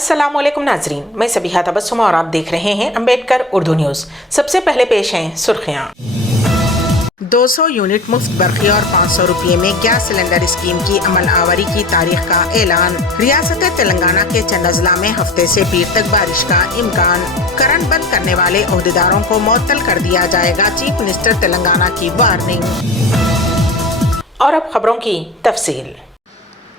अस्सलाम वालेकुम नाजरीन, मैं सबिहा तबस्सुम और आप देख रहे हैं अम्बेडकर उर्दू न्यूज़। सबसे पहले पेश हैं सुर्खियाँ। 200 यूनिट मुफ्त बरखी और 500 रुपये में गैस सिलेंडर स्कीम की अमल आवरी की तारीख का ऐलान। रियासत तेलंगाना के चंद अजला में हफ्ते से पीर तक बारिश का इम्कान। करंट बंद करने वाले ओहदेदारों को मुअत्तल कर दिया जाएगा, चीफ मिनिस्टर तेलंगाना की वार्निंग। और अब खबरों की तफसील।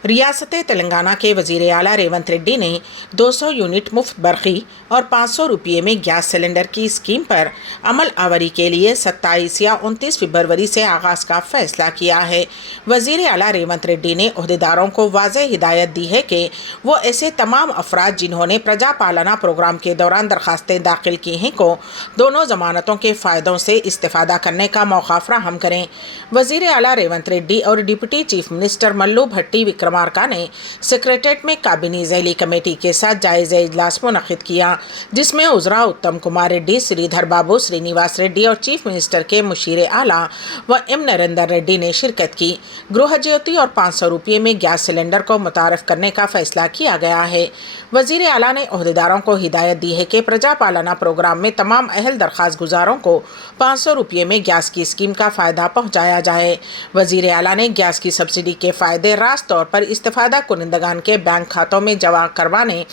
रियासत तेलंगाना के वज़ीर आला रेवंत रेड्डी ने 200 यूनिट मुफ्त बरखी और 500 रुपये में गैस सिलेंडर की स्कीम पर अमल आवरी के लिए 27 या 29 फरवरी से आगाज़ का फ़ैसला किया है। वज़ीर आला रेवंत रेड्डी ने ओहदेदारों को वाज़ेह हिदायत दी है कि वो ऐसे तमाम अफराद जिन्होंने प्रजा पालना प्रोग्राम के दौरान दरख्वास्तें दाखिल की हैं को दोनों ज़मानतों के फ़ायदों से इस्तेफ़ादा करने का मौका फ़राहम करें। वज़ीर आला रेवंत रेड्डी और डिप्टी चीफ मिनिस्टर मल्लू भट्टी विक्रमार्का ने सेक्रेटेरिएट में काबीनी ज़ैली कमेटी के साथ जायज़ा इजलास मुनक़िद किया, जिसमें उज़रा उत्तम कुमार रेड्डी, श्रीधर बाबू, श्रीनिवास रेड्डी और चीफ मिनिस्टर के मुशीर आला व एम नरेंद्र रेड्डी ने शिरकत की। गृह ज्योति और 500 रुपये में गैस सिलेंडर को मुतारफ़ करने का फ़ैसला किया गया है। वज़ीर आला ने ओहदेदारों को हिदायत दी है कि प्रजा पालना प्रोग्राम में तमाम अहल दरख्वास्त गुजारों को 500 रुपये में गैस की स्कीम का फ़ायदा पहुँचाया जाए। वज़ीर आला ने गैस की सब्सिडी के फ़ायदे रास्त तौर पर इस्तेफ़ादा कुनिंदगान के बैंक खातों में जमा करवाने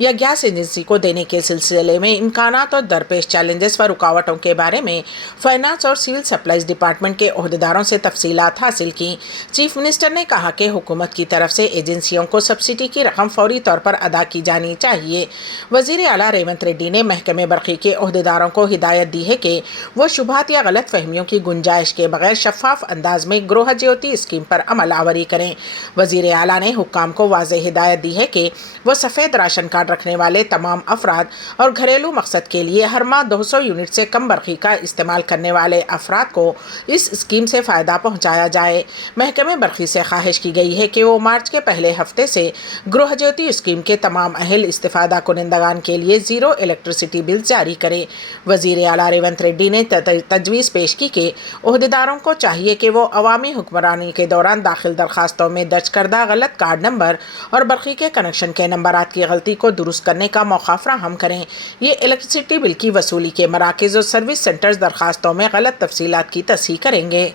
या गैस एजेंसी को देने के सिलसिले में इम्कानात और दरपेश चैलेंजेस व रुकावटों के बारे में फाइनेंस और सिविल सप्लाईज डिपार्टमेंट के ओहदेदारों से तफसीलात हासिल की। चीफ मिनिस्टर ने कहा कि हुकूमत की तरफ से एजेंसियों को सब्सिडी की रकम फौरी तौर पर अदा की जानी चाहिए। वज़ीर आला रेवंत रेड्डी ने महकमे बरखी के ओहदेदारों को हिदायत दी है कि वो शुबहात या गलत फहमियों की गुंजाइश के बगैर शफाफ अंदाज में गृह ज्योति स्कीम पर अमल आवरी करें। वज़ीर आला ने हुक्काम को वाज़ेह हिदायत दी है कि वो सफ़ेद राशन कार्ड रखने वाले तमाम अफराद और घरेलू मकसद के लिए हर माह 200 यूनिट से कम बरखी का इस्तेमाल करने वाले अफराद को इस स्कीम से फ़ायदा पहुँचाया जाए। महकमे बरखी से ख्वाहिश की गई है कि वो मार्च के पहले हफ्ते से गृह ज्योति स्कीम के तमाम अहल इस्तेफ़ादा कुनिंदगान के लिए ज़ीरो इलेक्ट्रिसिटी बिल जारी करे। वज़ीर आला रेवंत रेड्डी ने तजवीज़ पेश की कि ओहदेदारों को चाहिए कि वो अवामी हुक्मरानी के दौरान दाखिल दरख्वास्तों में दर्ज करदा गलत कार्ड नंबर और बरखी के कनेक्शन के नंबरात की गलती को दुरुस्त करने का मौका फ्राहम करें। ये इलेक्ट्रिसिटी बिल की वसूली के मराकज़ और सर्विस सेंटर्स दरख्वास्तों में गलत तफसीलात की तस्हीह करेंगे।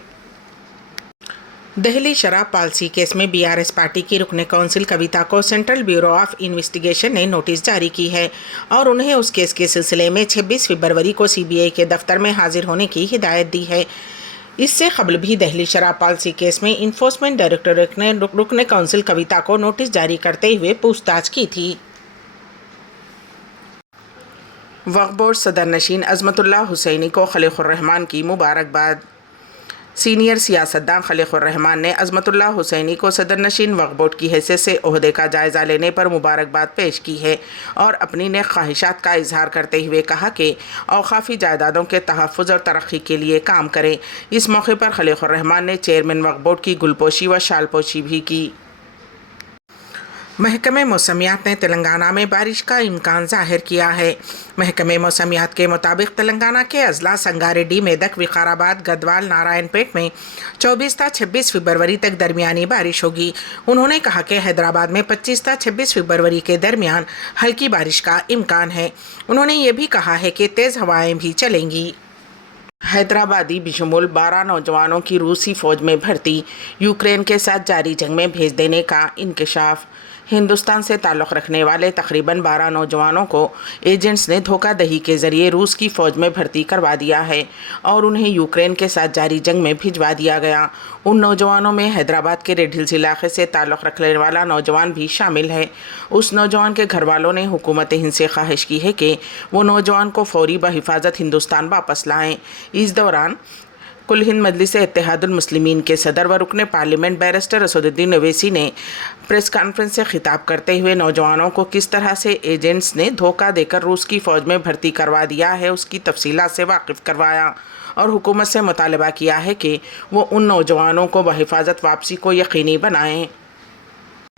दहली शराब पॉलिसी केस में बीआरएस पार्टी की रुकने कौंसिल कविता को सेंट्रल ब्यूरो ऑफ इन्वेस्टिगेशन ने नोटिस जारी की है और उन्हें उस केस के सिलसिले में 26 फरवरी को सीबीआई के दफ्तर में हाजिर होने की हिदायत दी है। इससे कबल भी दहली शराब पॉलिसी केस में इन्फोर्समेंट डायरेक्टोरेट ने रुकने कौंसिल कविता को नोटिस जारी करते हुए पूछताछ की थी। वक्फ बोर्ड सदर नशीन अज़मतुल्लाह हुसैनी को खलीक़ुर रहमान की मुबारकबाद। सीनियर सियासतदान खलीक़ुर रहमान ने अज़मतुल्लाह हुसैनी को सदर नशीन वक्फ बोर्ड की हैसियत से ओहदे का जायज़ा लेने पर मुबारकबाद पेश की है और अपनी नेक ख्वाहिशात का इजहार करते हुए कहा कि औक़ाफ़ी जायदादों के तहफ़्फ़ुज़ और तरक्की के लिए काम करें। इस मौके पर खलीक़ुर रहमान ने चेयरमैन वक्फ बोर्ड की गुलपोशी व शालपोशी भी की। महकमे मौसमियात ने तेलंगाना में बारिश का इम्कान ज़ाहिर किया है। महकमे मौसमियात के मुताबिक तेलंगाना के अजला संगारेड्डी, मेदक, विकाराबाद, गदवाल, नारायणपेट में 24 से 26 फरवरी तक दरमियानी बारिश होगी। उन्होंने कहा कि हैदराबाद में 25 से 26 फरवरी के दरमियान हल्की बारिश का इम्कान है। उन्होंने ये भी कहा है कि तेज़ हवाएँ भी चलेंगी। हैदराबादी बिशमुल 12 नौजवानों की रूसी फ़ौज में भर्ती। यूक्रेन के साथ जारी जंग में भेज देने का इंकशाफ। हिंदुस्तान से ताल्लुक़ रखने वाले तकरीबन 12 नौजवानों को एजेंट्स ने धोखाधड़ी के ज़रिए रूस की फ़ौज में भर्ती करवा दिया है और उन्हें यूक्रेन के साथ जारी जंग में भिजवा दिया गया। उन नौजवानों में हैदराबाद के रेड हिल्स इलाके से ताल्लुक़ रखने वाला नौजवान भी शामिल है। उस नौजवान के घर वालों ने हुकूमत हिंद से ख्वाहिश की है कि वो नौजवान को फ़ौरी बहिफाजत हिंदुस्तान वापस लाएँ। इस दौरान कुल हिंद मजलिस इत्तेहादुल मुस्लिमीन के सदर व रुकने पार्लियामेंट बैरिस्टर असदुद्दीन ओवैसी ने प्रेस कॉन्फ्रेंस से खिताब करते हुए नौजवानों को किस तरह से एजेंट्स ने धोखा देकर रूस की फ़ौज में भर्ती करवा दिया है उसकी तफसीलात से वाकिफ़ करवाया और हुकूमत से मुतालबा किया है कि वो उन नौजवानों को बहिफाजत वापसी को यकीनी बनाएं।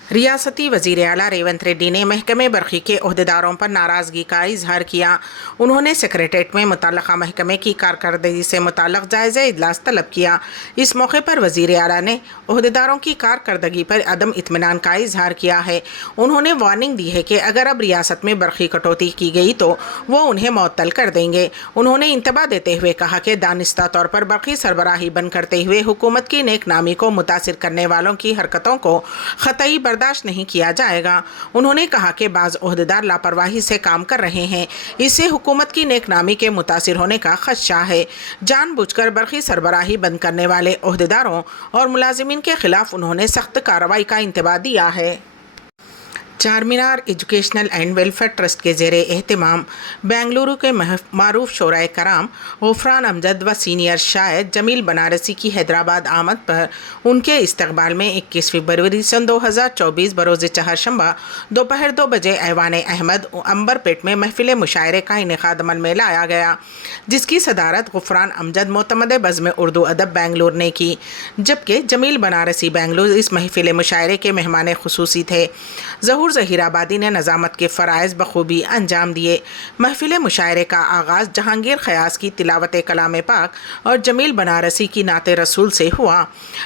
रियासती वज़ीर आला रेवंत रेड्डी ने महकमे बरक़ी के अहदेदारों पर नाराज़गी का इजहार किया। उन्होंने सेक्रेटेरिएट में मुतल्लक़ा महकमे की कारकर्दगी से मुताल्लिक़ जायज़ा इजलास तलब किया। इस मौके पर वज़ीर आला ने अहदेदारों की कारकर्दगी पर अदम इत्मीनान का इजहार किया है। उन्होंने वार्निंग दी है कि अगर अब रियासत में बरक़ी कटौती की गई तो वो उन्हें मुअत्तल कर देंगे। उन्होंने इंतबाह देते हुए कहा कि दानिस्ता तौर पर बरक़ी सरबराही बंद करते हुए हुकूमत की नेक नामी को मुतासिर करने वालों की हरकतों को ख़तई बर्दाश्त नहीं किया जाएगा। उन्होंने कहा कि बाज़ ओहदेदार लापरवाही से काम कर रहे हैं, इससे हुकूमत की नेक नामी के मुतासिर होने का खदशा है। जानबूझकर बरक़ी सरबराही बंद करने वाले ओहदेदारों और मुलाजिमीन के खिलाफ उन्होंने सख्त कार्रवाई का इंतबाह दिया है। Charminar educational and welfare trust के ज़ेरे एहतमाम बेंगलुरु के मारूफ शोराए कराम गुफरान अमजद व सीनियर शायर जमील बनारसी की हैदराबाद आमद पर उनके इस्तकबाल में 21 फरवरी सन 2024 बरोज़ चहारशंबा दोपहर 2 बजे ऐवान अहमद अंबरपेट में महफिल मुशायरे का इनेकाद अमल में लाया गया, जिसकी सदारत गुफरान अमजद मोतमद बज़्म उर्दू अदब बेंगलुरु ने की, जबकि जमील बनारसी बेंगलुरु इस महफिल मुशायरे के मेहमान खुसूसी थे। ज़हूर ज़हीराबादी ने नज़ामत के फ़राइज़ बखूबी अंजाम दिए। महफिल मुशायरे का आगाज़ जहांगीर ख़यास की तिलावत कलाम पाक और जमील बनारसी की नात रसूल से हुआ।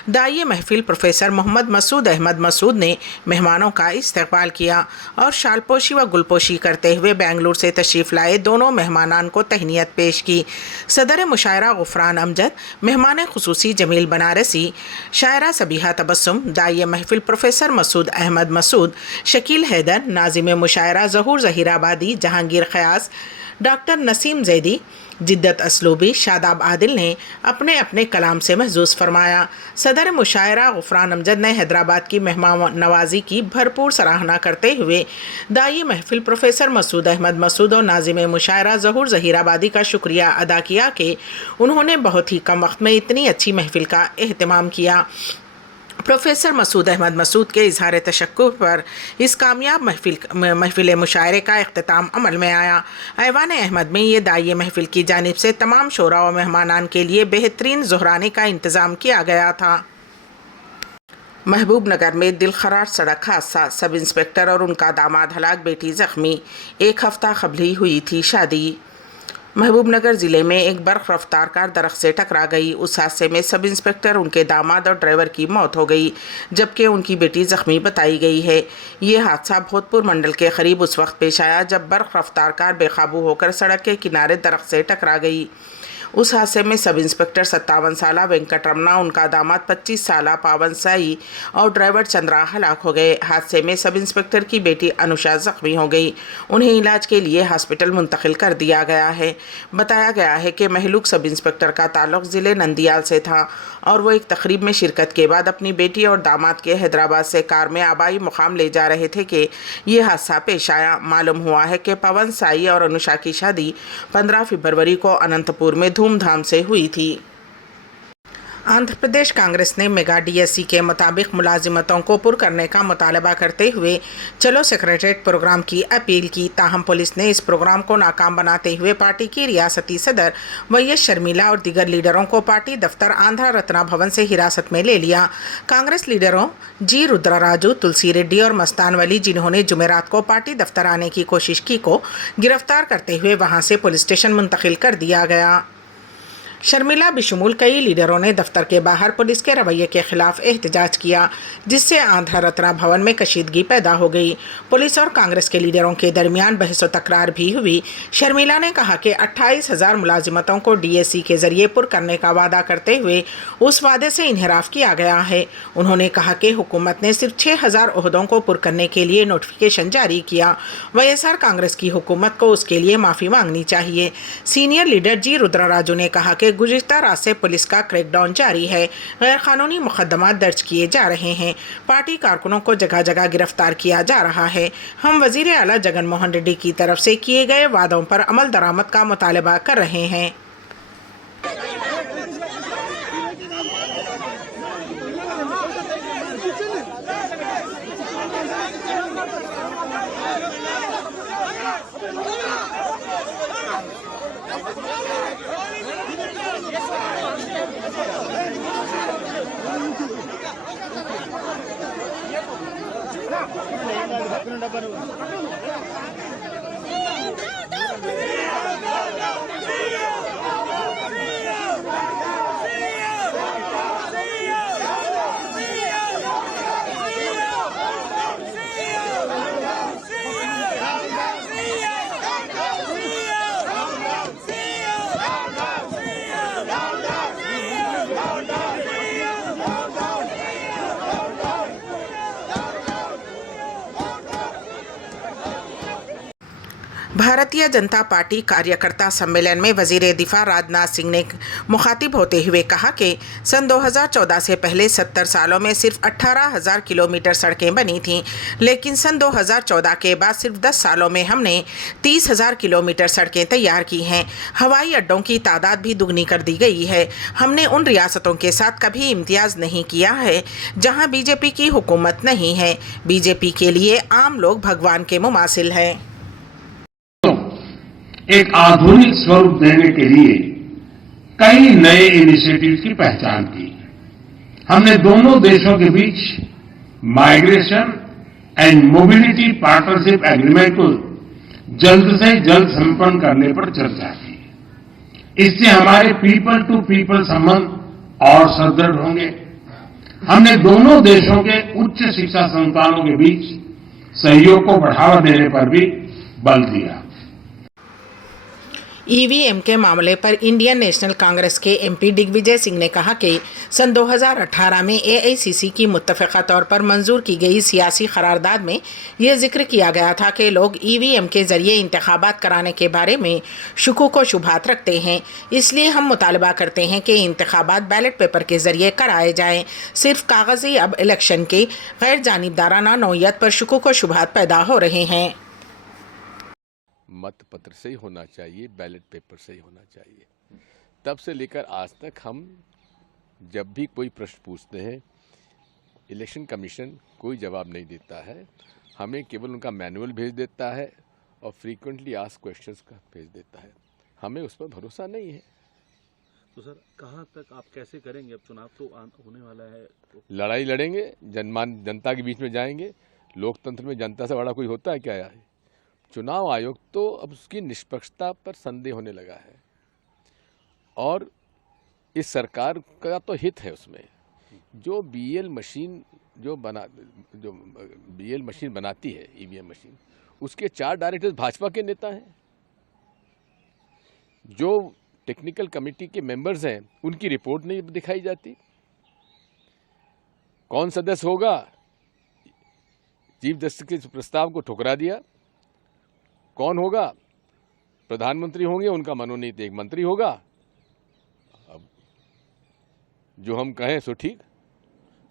दाई महफिल प्रोफेसर मोहम्मद मसूद अहमद मसूद ने मेहमानों का इस्तकबाल किया और शालपोशी व गुलपोशी करते हुए बेंगलुरु से तशरीफ़ लाए दोनों मेहमानान को तहनीत पेश की। सदर मुशायरा गुफरान अमजद, मेहमान खुसूसी जमील बनारसी, शायरा सबीहा तबस्सुम, दाई महफिल प्रोफेसर मसूद अहमद मसूद, शकील हैदर, नाज़िम मुशायरा ज़हूर ज़हीराबादी, जहांगीर ख़यास, डॉक्टर नसीम ज़ैदी, जिद्दत असलूबी, शादाब आदिल ने अपने अपने कलाम से महजूज़ फरमाया। सदर मुशायरा गुफरान अमजद ने हैदराबाद की मेहमान नवाजी की भरपूर सराहना करते हुए दाई महफिल प्रोफेसर मसूद अहमद मसूद और नाज़िम मुशायरा ज़हूर ज़हीराबादी का शुक्रिया अदा किया कि उन्होंने बहुत ही कम वक्त में इतनी अच्छी महफिल का एहतमाम किया। प्रोफेसर मसूद अहमद मसूद के इजहार तशक्कुर पर इस कामयाब महफिल मुशायरे का इख्तिताम अमल में आया। ऐवान अहमद में ये दाई महफिल की जानिब से तमाम शोरा व मेहमानान के लिए बेहतरीन ज़ुहराने का इंतज़ाम किया गया था। महबूब नगर में दिलखरार सड़क हादसा, सब इंस्पेक्टर और उनका दामाद हलाक, बेटी ज़ख्मी। एक हफ्ता कबल ही हुई थी शादी। महबूब नगर ज़िले में एक बर्क़ रफ्तार कार दरख्त से टकरा गई। उस हादसे में सब इंस्पेक्टर, उनके दामाद और ड्राइवर की मौत हो गई, जबकि उनकी बेटी ज़ख्मी बताई गई है। ये हादसा भोजपुर मंडल के करीब उस वक्त पेश आया जब बर्क़ रफ्तार कार बेकाबू होकर सड़क के किनारे दरख्त से टकरा गई। उस हादसे में सब इंस्पेक्टर 57 साला वेंकट रमना, उनका दामाद 25 साला पावन साई और ड्राइवर चंद्रा हलाक हो गए। हादसे में सब इंस्पेक्टर की बेटी अनुषा जख्मी हो गई। उन्हें इलाज के लिए हॉस्पिटल मुंतकिल कर दिया गया है। बताया गया है कि महलूक सब इंस्पेक्टर का ताल्लुक ज़िले नंदियाल से था और वो एक तकरीब में शिरकत के बाद अपनी बेटी और दामाद के हैदराबाद से कार में आबाई मुकाम ले जा रहे थे कि ये हादसा पेश आया। मालूम हुआ है कि पवन साई और अनुषा की शादी 15 फरवरी को अनंतपुर में धूमधाम से हुई थी। आंध्र प्रदेश कांग्रेस ने मेगा डीएससी के मुताबिक मुलाजिमतों को पुर करने का मुतालबा करते हुए चलो सेक्रेटरीट प्रोग्राम की अपील की। ताहम पुलिस ने इस प्रोग्राम को नाकाम बनाते हुए पार्टी की रियासती सदर वैएस शर्मिला और दीगर लीडरों को पार्टी दफ्तर आंध्रा रत्ना भवन से हिरासत में ले लिया। कांग्रेस लीडरों जी रुद्रराजू, तुलसी रेड्डी और मस्तान वली, जिन्होंने जुमेरात को पार्टी दफ्तर आने की कोशिश की, को गिरफ्तार करते हुए वहां से पुलिस स्टेशन मुंतकिल कर दिया गया। शर्मिला बिशमूल कई लीडरों ने दफ्तर के बाहर पुलिस के रवैये के खिलाफ एहतजाज किया, जिससे आंध्रा रत्ना भवन में कशीदगी पैदा हो गई। पुलिस और कांग्रेस के लीडरों के दरमियान बहस व तकरार भी हुई। शर्मिला ने कहा कि 28,000 मुलाजिमतों को डीएससी के जरिए पुर करने का वादा करते हुए उस वादे से इन्हिराफ किया गया है। उन्होंने कहा कि हुकूमत ने सिर्फ 6,000 ओहदों को पुर करने के लिए नोटिफिकेशन जारी किया। वाईएसआर कांग्रेस की हुकूमत को उसके लिए माफ़ी मांगनी चाहिए। सीनियर लीडर जी रुद्रराजू ने कहा कि गुज़िश्ता रात से पुलिस का क्रैकडाउन जारी है, गैर कानूनी मुकदमा दर्ज किए जा रहे हैं, पार्टी कारकुनों को जगह जगह गिरफ्तार किया जा रहा है। हम वज़ीर आला जगन मोहन रेड्डी की तरफ से किए गए वादों पर अमल दरामद का मुतालबा कर रहे हैं। भारतीय जनता पार्टी कार्यकर्ता सम्मेलन में वजीर दिफा राजनाथ सिंह ने मुखातिब होते हुए कहा कि सन 2014 से पहले 70 सालों में सिर्फ 18,000 किलोमीटर सड़कें बनी थीं, लेकिन सन 2014 के बाद सिर्फ 10 सालों में हमने 30,000 किलोमीटर सड़कें तैयार की हैं। हवाई अड्डों की तादाद भी दुगनी कर दी गई है। हमने उन रियासतों के साथ कभी इम्तियाज़ नहीं किया है जहां बीजेपी की हुकूमत नहीं है। बीजेपी के लिए आम लोग भगवान के मुमासिल हैं। एक आधुनिक स्वरूप देने के लिए कई नए इनिशिएटिव्स की पहचान की। हमने दोनों देशों के बीच migration and mobility partnership agreement को जल्द से जल्द संपन्न करने पर चर्चा की। इससे हमारे पीपल टू पीपल संबंध और सुदृढ़ होंगे। हमने दोनों देशों के उच्च शिक्षा संस्थानों के बीच सहयोग को बढ़ावा देने पर भी बल दिया। ईवीएम के मामले पर इंडियन नेशनल कांग्रेस के एमपी दिग्विजय सिंह ने कहा कि सन 2018 में एआईसीसी की मुत्तफ़िक़ा तौर पर मंजूर की गई सियासी करारदाद में यह जिक्र किया गया था कि लोग ईवीएम के ज़रिए इंतखाबात कराने के बारे में शुकूक व शुबहात रखते हैं। इसलिए हम मुतालबा करते हैं कि इंतखाबात बैलेट पेपर के ज़रिए कराए जाएँ। सिर्फ कागज़ी अब इलेक्शन की गैर जानिबदाराना नौयत पर शुकूक व शुबहात पैदा हो रहे हैं। मत पत्र से ही होना चाहिए, बैलेट पेपर से ही होना चाहिए। तब से लेकर आज तक हम जब भी कोई प्रश्न पूछते हैं, इलेक्शन कमीशन कोई जवाब नहीं देता है। हमें केवल उनका मैनुअल भेज देता है और फ्रीक्वेंटली आस्क्ड क्वेश्चंस का भेज देता है। हमें उस पर भरोसा नहीं है। तो सर कहाँ तक आप कैसे करेंगे? अब चुनाव तो होने वाला है तो लड़ाई लड़ेंगे, जनता के बीच में जाएंगे। लोकतंत्र में जनता से बड़ा कोई होता है क्या है? चुनाव आयोग तो अब उसकी निष्पक्षता पर संदेह होने लगा है और इस सरकार का तो हित है उसमें। जो बीएल मशीन बनाती है, ईवीएम मशीन, उसके 4 डायरेक्टर्स भाजपा के नेता हैं। जो टेक्निकल कमेटी के मेंबर्स हैं उनकी रिपोर्ट नहीं दिखाई जाती। कौन सदस्य होगा? चीफ जस्टिस के प्रस्ताव को ठुकरा दिया। कौन होगा? प्रधानमंत्री होंगे, उनका मनोनीत एक मंत्री होगा। अब जो हम कहें सो ठीक।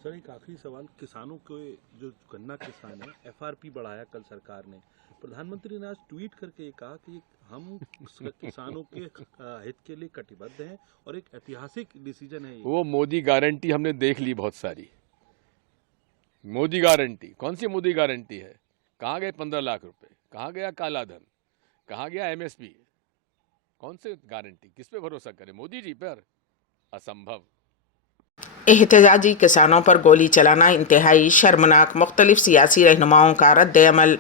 सर एक आखिरी सवाल, किसानों के जो गन्ना किसान है, एफआरपी बढ़ाया कल सरकार ने। प्रधानमंत्री ने आज ट्वीट करके कहा कि हम किसानों के हित के लिए कटिबद्ध हैं और एक ऐतिहासिक डिसीजन है। वो मोदी गारंटी हमने देख ली बहुत सारी। मोदी गारंटी कौन सी मोदी गारंटी है? कहाँ गए 15 लाख रुपए? कहाँ गया काला धन? कहाँ गया एमएसपी? कौन से गारंटी? किस पे भरोसा करें? मोदी जी पर? असंभव। एहतजाजी किसानों पर गोली चलाना इंतहाई शर्मनाक। मुख्तलिफ सियासी रहनुमाओं का रद्द अमल।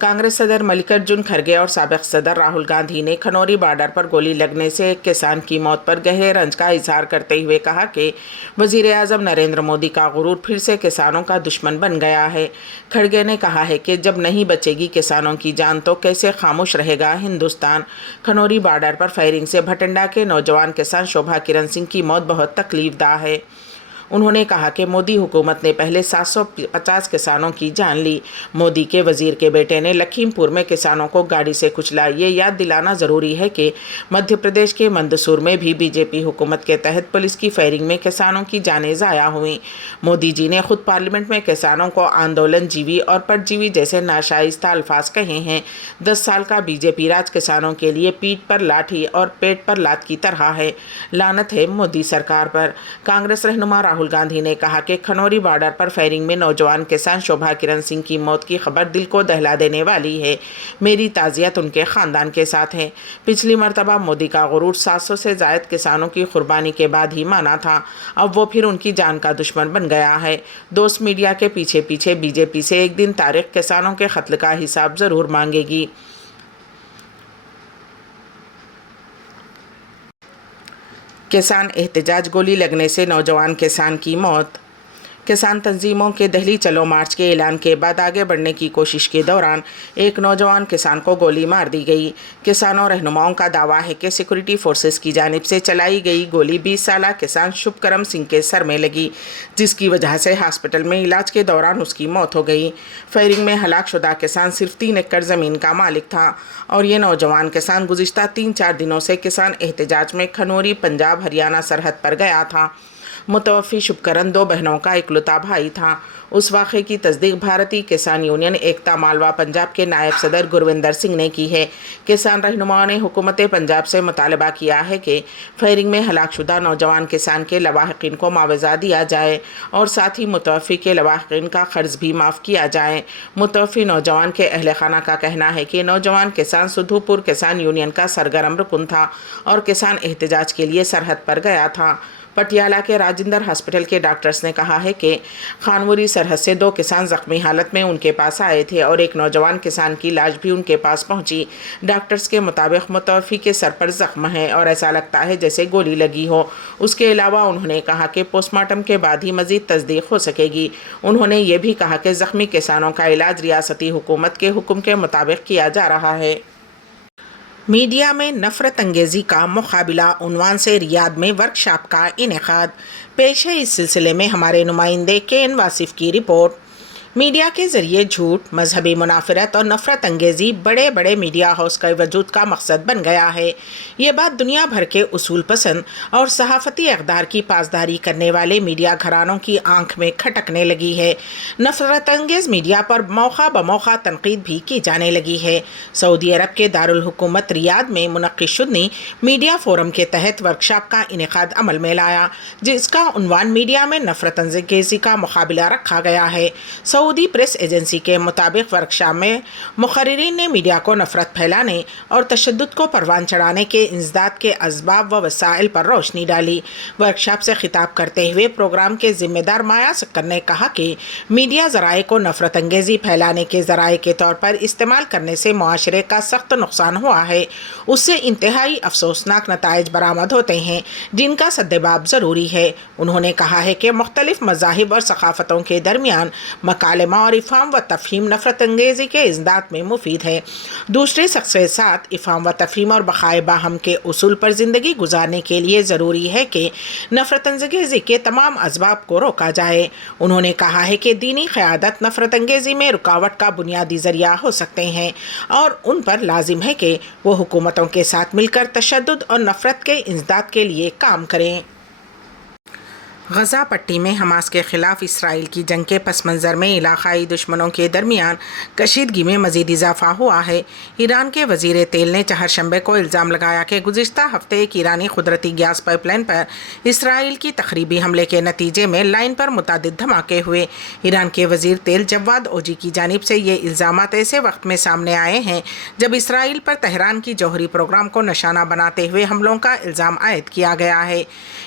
कांग्रेस सदर मल्लिकार्जुन खड़गे और साबिक सदर राहुल गांधी ने खनौरी बॉर्डर पर गोली लगने से एक किसान की मौत पर गहरे रंज का इजहार करते हुए कहा कि वजीर आज़म नरेंद्र मोदी का गुरूर फिर से किसानों का दुश्मन बन गया है। खड़गे ने कहा है कि जब नहीं बचेगी किसानों की जान तो कैसे खामोश रहेगा हिंदुस्तान। खनौरी बॉर्डर पर फायरिंग से भटिंडा के नौजवान किसान शोभा किरण सिंह की मौत बहुत तकलीफदा है। उन्होंने कहा कि मोदी हुकूमत ने पहले 750 किसानों की जान ली। मोदी के वजीर के बेटे ने लखीमपुर में किसानों को गाड़ी से कुचला। ये याद दिलाना ज़रूरी है कि मध्य प्रदेश के मंदसौर में भी बीजेपी हुकूमत के तहत पुलिस की फायरिंग में किसानों की जानें ज़ाया हुई। मोदी जी ने खुद पार्लियामेंट में किसानों को आंदोलन जीवी और परजीवी जैसे नाशाइस्ता अल्फाज कहे हैं। 10 साल का बीजेपी राज किसानों के लिए पीठ पर लाठी और पेट पर लात की तरह है। लानत है मोदी सरकार पर। कांग्रेस रहनुमा राहुल गांधी ने कहा कि खनौरी बॉर्डर पर फायरिंग में नौजवान किसान शोभा किरण सिंह की मौत की खबर दिल को दहला देने वाली है। मेरी ताज़ियत उनके ख़ानदान के साथ है। पिछली मरतबा मोदी का गुरूर 700 से ज़ायद किसानों की कुर्बानी के बाद ही माना था। अब वो फिर उनकी जान का दुश्मन बन गया है। दोस्त मीडिया के पीछे पीछे बीजेपी से एक दिन तारीख किसानों के कत्ल का हिसाब ज़रूर मांगेगी। किसान एहतजाज, गोली लगने से नौजवान किसान की मौत। किसान तंजीमों के दिल्ली चलो मार्च के ऐलान के बाद आगे बढ़ने की कोशिश के दौरान एक नौजवान किसान को गोली मार दी गई। किसानों रहनुमाओं का दावा है कि सिक्योरिटी फोर्सेस की जानिब से चलाई गई गोली 20 साला किसान शुभकरम सिंह के सर में लगी, जिसकी वजह से हॉस्पिटल में इलाज के दौरान उसकी मौत हो गई। फायरिंग में हलाकशुदा किसान सिर्फ 3 एकड़ ज़मीन का मालिक था और ये नौजवान किसान गुज़िश्ता 3-4 दिनों से किसान एहतजाज में खनौरी पंजाब हरियाणा सरहद पर गया था। मुतवफ़ी शुभकरन 2 बहनों का इकलौता भाई था। उस वाक़े की तस्दीक भारतीय किसान यूनियन एकता मालवा पंजाब के नायब सदर गुरविंदर सिंह ने की है। किसान रहनुमाओं ने हुकूमत पंजाब से मुतालबा किया है कि फायरिंग में हलाकशुदा नौजवान किसान के लवाहिकीन को मुआवजा दिया जाए और साथ ही मुतवफ़ी के लवाहिकीन का क़र्ज़ भी माफ़ किया जाए। मुतवफ़ी नौजवान के अहल खाना का कहना है कि नौजवान किसान सुधुपुर किसान यूनियन का सरगर्म रुकन था और किसान एहतजाज के लिए सरहद पर गया था। पटियाला के राजेंद्र हॉस्पिटल के डॉक्टर्स ने कहा है कि खानवरी सरहद से 2 किसान ज़ख्मी हालत में उनके पास आए थे और एक नौजवान किसान की लाश भी उनके पास पहुंची। डॉक्टर्स के मुताबिक मुतवफ़ी के सर पर ज़ख्म है और ऐसा लगता है जैसे गोली लगी हो। उसके अलावा उन्होंने कहा कि पोस्टमार्टम के बाद ही मज़ीद तस्दीक हो सकेगी। उन्होंने ये भी कहा कि ज़ख्मी किसानों का इलाज रियासती हुकूमत के हुक्म के मुताबिक किया जा रहा है। मीडिया में नफरत अंगेज़ी का मुकाबला उन्वान से रियाद में वर्कशॉप का इनेकाद। पेश है इस सिलसिले में हमारे नुमाइंदे KN वासिफ की रिपोर्ट। मीडिया के ज़रिए झूठ, मजहबी मुनाफरत और नफ़रत अंगेज़ी बड़े बड़े मीडिया हाउस का वजूद का मकसद बन गया है। ये बात दुनिया भर के उसूल पसंद और सहाफ़ती इक़दार की पासदारी करने वाले मीडिया घरानों की आंख में खटकने लगी है। नफ़रत अंगेज़ मीडिया पर मौका बमौका तनकीद भी की जाने लगी है। सऊदी अरब के दारुल हुकूमत रियाद में मुनक़्क़िद मीडिया फोरम के तहत वर्कशॉप का इनेकाद अमल में लाया, जिसका उन्वान मीडिया में नफ़रत अंगेज़ी का मुकाबला रखा गया है। सऊदी प्रेस एजेंसी के मुताबिक वर्कशॉप में मुक़र्रिरीन ने मीडिया को नफ़रत फैलाने और तशद्दुद को परवान चढ़ाने के इंसदाद के असबाब व वसाइल पर रोशनी डाली। वर्कशॉप से खिताब करते हुए प्रोग्राम के ज़िम्मेदार माया सक्कर ने कहा कि मीडिया ज़राए को नफ़रत अंगेज़ी फैलाने के ज़राए के तौर पर इस्तेमाल करने से मुआशरे का सख्त नुकसान हुआ है। उससे इंतहाई अफसोसनाक नताइज बरामद होते हैं, जिनका सद्देबाब ज़रूरी है। उन्होंने कहा है कि मुख्तलिफ मज़ाहिब और सकाफ़तों के दरमियान मकालमा और इफ़ाम व तफ़हीम नफ़रत अंगेज़ी के इज़दाद में मुफीद है। दूसरे शख्स के साथ इफ़ाम व तफ़हीम और बक़ाए बाहम के उसूल पर ज़िंदगी गुजारने के लिए ज़रूरी है कि नफ़रत अंगेज़ी के तमाम असबाब को रोका जाए। उन्होंने कहा है कि दीनी क़यादत नफ़रत अंगेज़ी में रुकावट का बुनियादी ज़रिया हो सकते हैं और उन पर लाजिम है कि वो हुकूमतों के साथ मिलकर तशद्दुद और नफ़रत के इंसदाद के लिए काम करें। गज़ा पट्टी में हमास के ख़िलाफ़ इसराइल की जंग के पस मंज़र में इलाक़ाई दुश्मनों के दरमियान कशीदगी में मज़ीद इजाफ़ा हुआ है। ईरान के वज़ीर तेल ने चहारशंबे को इल्ज़ाम लगाया कि गुज़िश्ता हफ़्ते एक ईरानी कुदरती गैस पाइपलाइन पर इसराइल की तख़रीबी हमले के नतीजे में लाइन पर मुतअद्दिद धमाके हुए। ईरान के वज़ीर तेल जवाद ओजी की जानिब से ये इल्ज़ामात ऐसे वक्त में सामने आए हैं जब इसराइल पर तेहरान की जौहरी प्रोग्राम को निशाना बनाते हुए हमलों का इल्ज़ाम आयद किया गया है।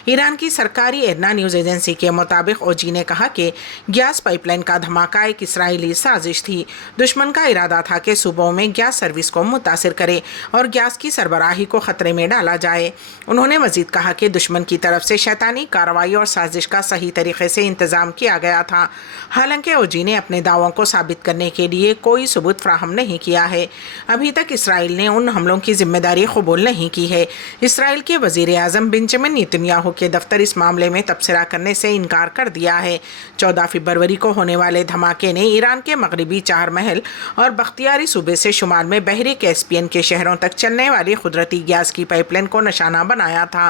ईरान की सरकारी एरना न्यूज़ एजेंसी के मुताबिक ओजी ने कहा कि गैस पाइपलाइन का धमाका एक इसराइली साजिश थी। दुश्मन का इरादा था कि सूबों में गैस सर्विस को मुतासिर करे और गैस की सरबराही को ख़तरे में डाला जाए। उन्होंने मज़ीद कहा कि दुश्मन की तरफ से शैतानी कार्रवाई और साजिश का सही तरीके से इंतज़ाम किया गया था। हालांकि ओजी ने अपने दावों को साबित करने के लिए कोई सबूत फ्राहम नहीं किया है। अभी तक इसराइल ने उन हमलों की जिम्मेदारी कबूल नहीं की है। इसराइल के वज़ीर आज़म बेंजामिन नेतन्याहू के दफ्तर इस मामले में तबसरा करने से इनकार कर दिया है। 14 फरवरी को होने वाले धमाके ने ईरान के मगरबी चार महल और बख्तियारी सूबे से शुमाल में बहरी कैस्पियन के शहरों तक चलने वाली कुदरती गैस की पाइपलाइन को निशाना बनाया था।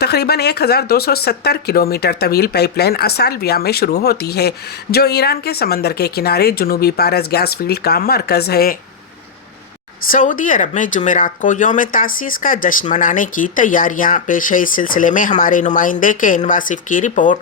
तकरीबन 1270 किलोमीटर तवील पाइपलाइन असालविया में शुरू होती है, जो ईरान के समंदर के किनारे जुनूबी पारस गैस फील्ड का मरकज़ है। सऊदी अरब में जुमेरात को यौम तासीस का जश्न मनाने की तैयारियां। पेश है इस सिलसिले में हमारे नुमाइंदे KN वासिफ की रिपोर्ट।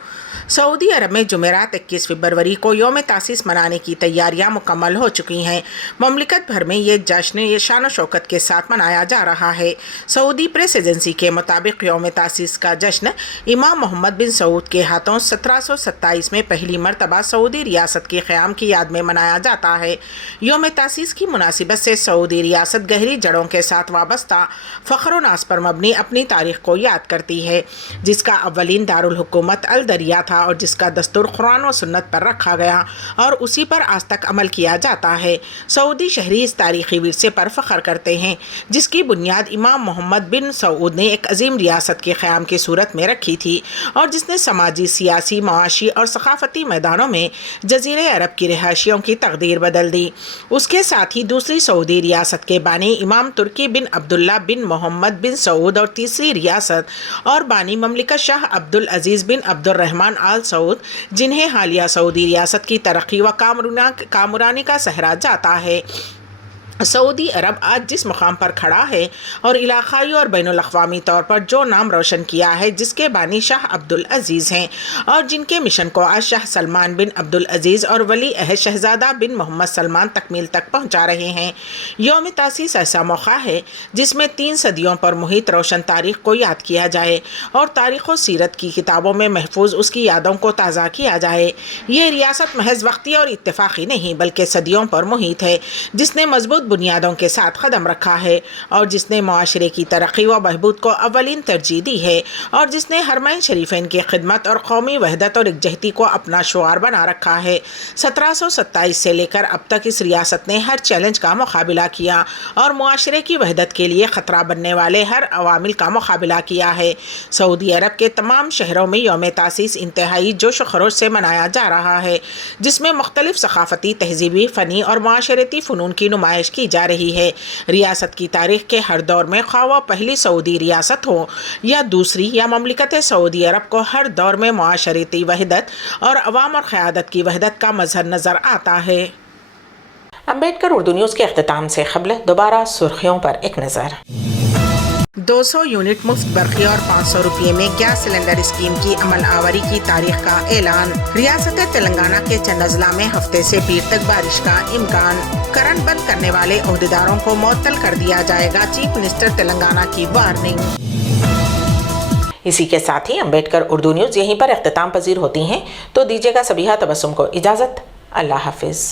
सऊदी अरब में जुमेरात 21 फरवरी को यौम तासीस मनाने की तैयारियां मुकम्मल हो चुकी हैं। मुमलिकत भर में ये जश्न ये शान शौकत के साथ मनाया जा रहा है। सऊदी प्रेस एजेंसी के मुताबिक यौम तासीस का जश्न इमाम मोहम्मद बिन सऊद के हाथों 1727 में पहली मरतबा सऊदी रियासत के क़याम की याद में मनाया जाता है। यौम तासीस की मुनासिबत से सऊदी रियासत गहरी जड़ों के साथ वाबस्ता फ़ख्र व नाज़ पर मबनी अपनी तारीख़ को याद करती है, जिसका अव्वलीन दारुल हुकूमत अल दरिया था। تھا اور جس کا دستور قرآن و سنت پر رکھا گیا اور اسی پر آج تک عمل کیا جاتا ہے۔ سعودی شہری اس تاریخی ورثے پر فخر کرتے ہیں جس کی بنیاد امام محمد بن سعود نے ایک عظیم ریاست کے قیام کی صورت میں رکھی تھی اور جس نے سماجی، سیاسی، معاشی اور ثقافتی میدانوں میں جزیرہ عرب کی رہائشیوں کی تقدیر بدل دی۔ اس کے ساتھ ہی دوسری سعودی ریاست کے بانی امام ترکی بن عبداللہ بن محمد بن سعود اور تیسری ریاست اور بانی مملکت شاہ عبدالعزیز بن عبد الرحمن آل سعود، جنہیں حالیہ سعودی ریاست کی ترقی و کامرانی کا سہرا جاتا ہے۔ سعودی عرب آج جس مقام پر کھڑا ہے اور علاقائی اور بین الاقوامی طور پر جو نام روشن کیا ہے، جس کے بانی شاہ عبدالعزیز ہیں اور جن کے مشن کو آج شاہ سلمان بن عبدالعزیز اور ولی عہد شہزادہ بن محمد سلمان تکمیل تک پہنچا رہے ہیں۔ یوم تاسیس ایسا موقع ہے جس میں 3 صدیوں پر محیط روشن تاریخ کو یاد کیا جائے اور تاریخ و سیرت کی کتابوں میں محفوظ اس کی یادوں کو تازہ کیا جائے۔ یہ ریاست محض وقتی اور اتفاقی نہیں بلکہ صدیوں پر محیط ہے، جس نے مضبوط بنیادوں کے ساتھ قدم رکھا ہے اور جس نے معاشرے کی ترقی و بہبود کو اولین ترجیح دی ہے اور جس نے حرمین شریفین کی خدمت اور قومی وحدت اور یکجہتی کو اپنا شعار بنا رکھا ہے۔ 1727 سے لے کر اب تک اس ریاست نے ہر چیلنج کا مقابلہ کیا اور معاشرے کی وحدت کے لیے خطرہ بننے والے ہر عوامل کا مقابلہ کیا ہے۔ سعودی عرب کے تمام شہروں میں یوم تاسیس انتہائی جوش و خروش سے منایا جا رہا ہے، جس میں مختلف ثقافتی، تہذیبی، فنی اور معاشرتی فنون کی نمائش کی جا رہی ہے۔ ریاست کی تاریخ کے ہر دور میں خواہ وہ پہلی سعودی ریاست ہو یا دوسری یا مملکت سعودی عرب کو ہر دور میں معاشرتی وحدت اور عوام اور قیادت کی وحدت کا مظہر نظر آتا ہے۔ امبیڈکر اردو نیوز کے اختتام سے قبل دوبارہ سرخیوں پر ایک نظر۔ 200 یونٹ مفت برقی اور 500 روپے میں گیس سلنڈر اسکیم کی عمل آوری کی تاریخ کا اعلان۔ ریاست تلنگانہ کے چند اضلاع میں ہفتے سے پیر تک بارش کا امکان۔ کرنٹ بند کرنے والے عہدیداروں کو معطل کر دیا جائے گا، چیف منسٹر تلنگانہ کی وارننگ۔ اسی کے ساتھ ہی امبیڈکر اردو نیوز یہیں پر اختتام پذیر ہوتی ہیں، تو دیجیے گا سبیحہ تبسم کو اجازت۔ اللہ حافظ۔